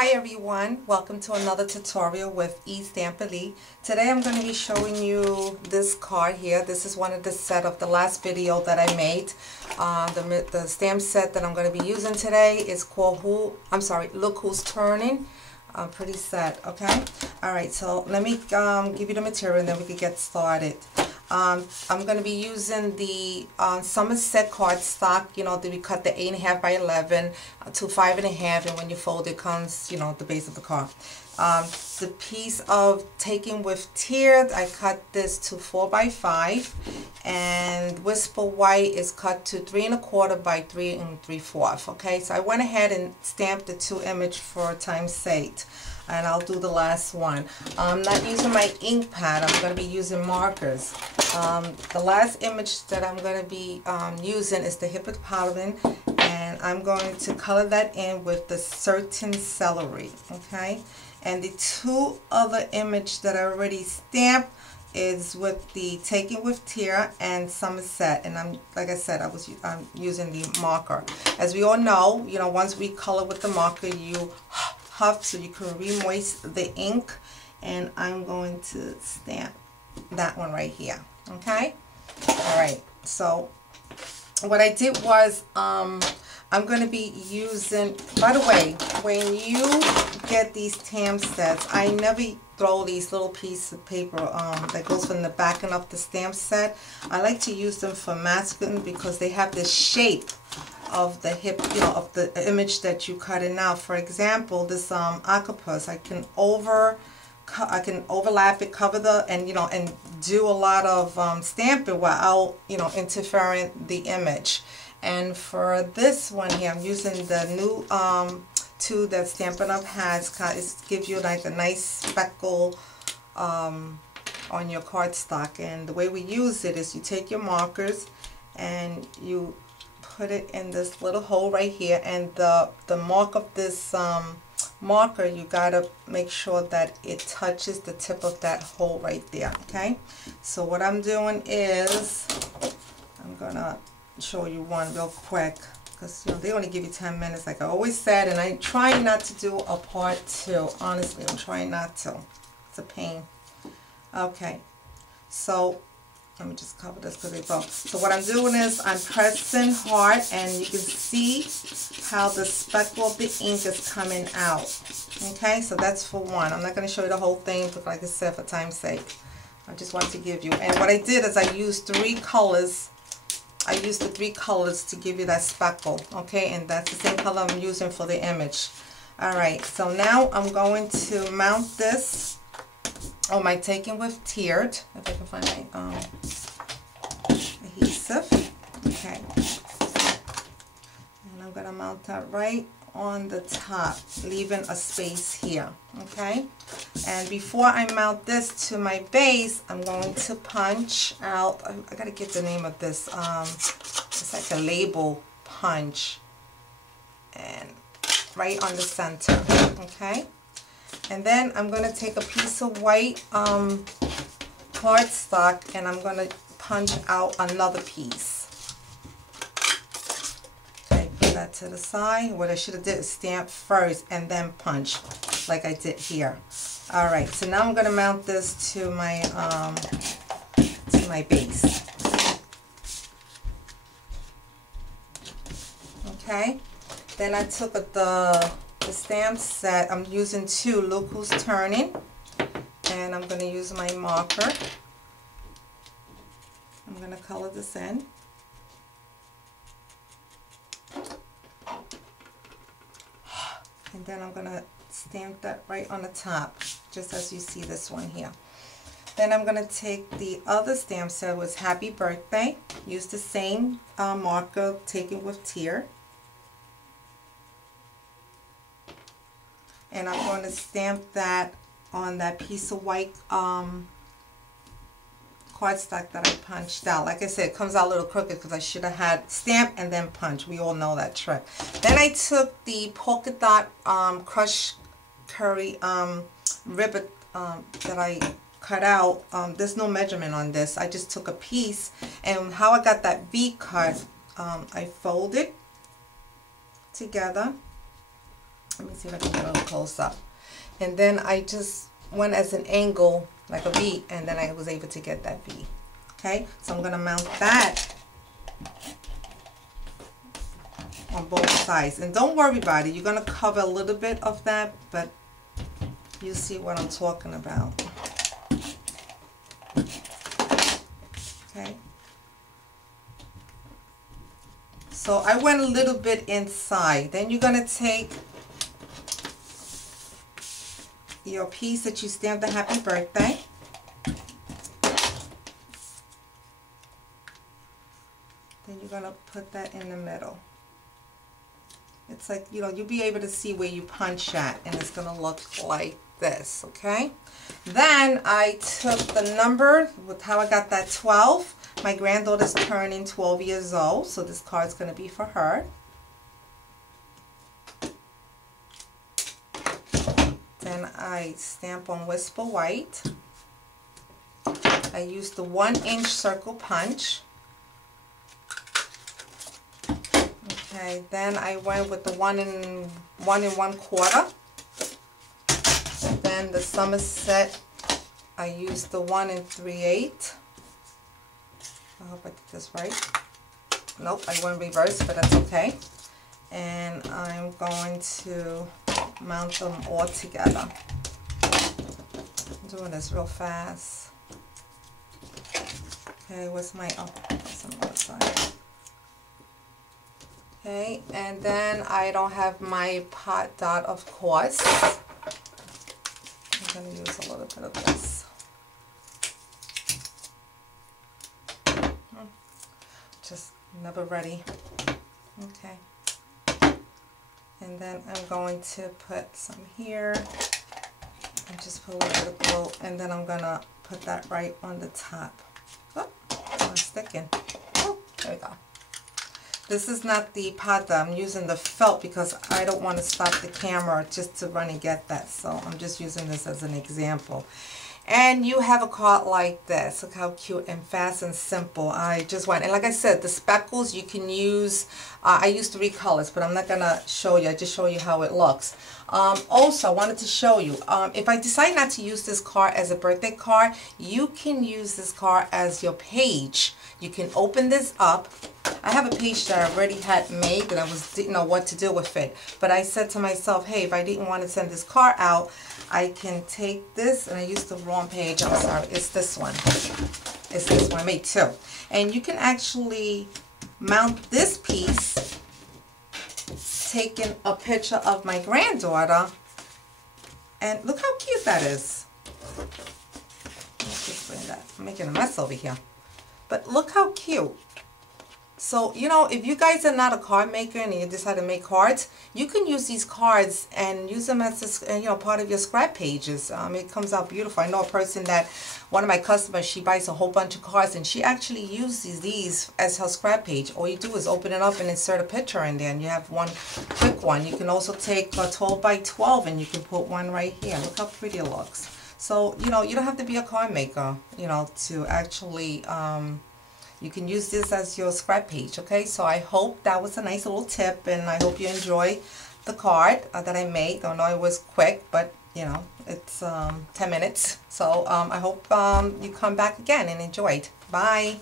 Hi everyone, welcome to another tutorial with eStampily. Today I'm going to be showing you this card here. This is one of the set of the last video that I made. The stamp set that I'm going to be using today is called Look Who's Turning. Pretty set, okay? Alright, so let me give you the material and then we can get started. I'm going to be using the Somerset cardstock, that we cut the 8.5 by 11 to 5.5, and when you fold it comes, the base of the card. The piece of Taking with Tears, I cut this to 4 by 5, and Whisper White is cut to 3 1/4 by 3 3/4. Okay, so I went ahead and stamped the two images for time's sake. And I'll do the last one. I'm not using my ink pad. I'm going to be using markers. The last image that I'm going to be using is the hippopotamus, and I'm going to color that in with the certain celery. Okay, and the two other images that I already stamped is with the Taking with Tear and Somerset, and like I said, I'm using the marker. As we all know, once we color with the marker, you huff so you can re-moist the ink, and I'm going to stamp that one right here. Okay, alright, so what I did was I'm going to be using, by the way, when you get these stamp sets, I never throw these little pieces of paper that goes from the back end of the stamp set. I like to use them for masking because they have this shape of the hip, of the image that you cut in. Now, for example, this octopus, I can overlap it, cover the, and do a lot of stamping without, interfering the image. And for this one here, I'm using the new tool that Stampin' Up has. It gives you like a nice speckle on your cardstock. And the way we use it is you take your markers and you put it in this little hole right here, and the mark of this marker, you gotta make sure that it touches the tip of that hole right there. Okay, so what I'm doing is I'm gonna show you one real quick because they only give you 10 minutes like I always said, and I try not to do a part 2. Honestly, I'm trying not to. It's a pain. Okay, so let me just cover this because they broke. So what I'm doing is I'm pressing hard, and you can see how the speckle of the ink is coming out. Okay, so that's for one. I'm not going to show you the whole thing, but like I said, for time's sake, I just want to give you. And what I did is I used 3 colors. I used the 3 colors to give you that speckle. Okay, and that's the same color I'm using for the image. Alright, so now I'm going to mount this on my Taking with Tears, if I can find my adhesive. Okay, and I'm going to mount that right on the top, leaving a space here. Okay, and before I mount this to my base, I'm going to punch out, I got to get the name of this, it's like a label punch, and right on the center. Okay, and then I'm going to take a piece of white cardstock, and I'm going to punch out another piece. Okay, put that to the side. What I should have did is stamp first and then punch, like I did here. Alright, so now I'm going to mount this to my base. Okay, then I took the stamp set. I'm using 2 Look Who's Turning, and I'm going to use my marker. I'm going to color this in. And then I'm going to stamp that right on the top, just as you see this one here. Then I'm going to take the other stamp set, was Happy Birthday. Use the same marker, Taking with Tear. And I'm going to stamp that on that piece of white cardstock that I punched out. Like I said, it comes out a little crooked because I should have had stamp and then punch. We all know that trick. Then I took the polka dot crushed curry ribbon that I cut out. There's no measurement on this. I just took a piece, and how I got that V cut, I folded together Let me see if I can get a little close up. And then I just went as an angle, like a V, and then I was able to get that V. Okay, so I'm going to mount that on both sides. And don't worry about it. You're going to cover a little bit of that, but you see what I'm talking about. Okay. So I went a little bit inside. Then you're going to take your piece that you stamped the happy birthday. Then you're going to put that in the middle. It's like, you know, you'll be able to see where you punch at, and it's going to look like this, okay? Then I took the number with how I got that 12. My granddaughter's turning 12 years old, so this card's going to be for her. Then I stamp on Whisper White. I used the 1-inch circle punch. Okay, then I went with the 1 1/4. Then the Somerset, I used the 1 3/8. I hope I did this right. Nope, I went reverse, but that's okay. And I'm going to mount them all together. I'm doing this real fast. Okay, what's my, oh, that's on the other side. Okay, and then I don't have my pot dot, of course. I'm going to use a little bit of this. Just never ready. Okay. And then I'm going to put some here. And just put a little bit of glue. And then I'm going to put that right on the top. Oh, it's sticking. Oh, there we go. This is not the pata. I'm using the felt because I don't want to stop the camera just to run and get that. So I'm just using this as an example. And you have a card like this. Look how cute and fast and simple. I just went, and like I said, the speckles you can use, I used 3 colors, but I'm not going to show you. I just show you how it looks. Also, I wanted to show you, if I decide not to use this card as a birthday card, you can use this card as your page. You can open this up. I have a page that I already had made and I didn't know what to do with it. But I said to myself, hey, if I didn't want to send this card out, I can take this, and I used the wrong page, I'm sorry, it's this one. It's this one, I made 2. And you can actually mount this piece, taking a picture of my granddaughter, and look how cute that is. Let's just bring that. I'm making a mess over here. But look how cute. So, you know, if you guys are not a card maker and you decide to make cards, you can use these cards and use them as, you know, part of your scrap pages. It comes out beautiful. I know a person that, one of my customers, she buys a whole bunch of cards and she actually uses these as her scrap page. All you do is open it up and insert a picture in there, and you have one quick one. You can also take a 12 by 12 and you can put one right here. Look how pretty it looks. So, you know, you don't have to be a card maker, you know, to actually... you can use this as your scrap page, okay? So I hope that was a nice little tip, and I hope you enjoy the card that I made. I know it was quick, but, you know, it's 10 minutes. So I hope you come back again and enjoy it. Bye.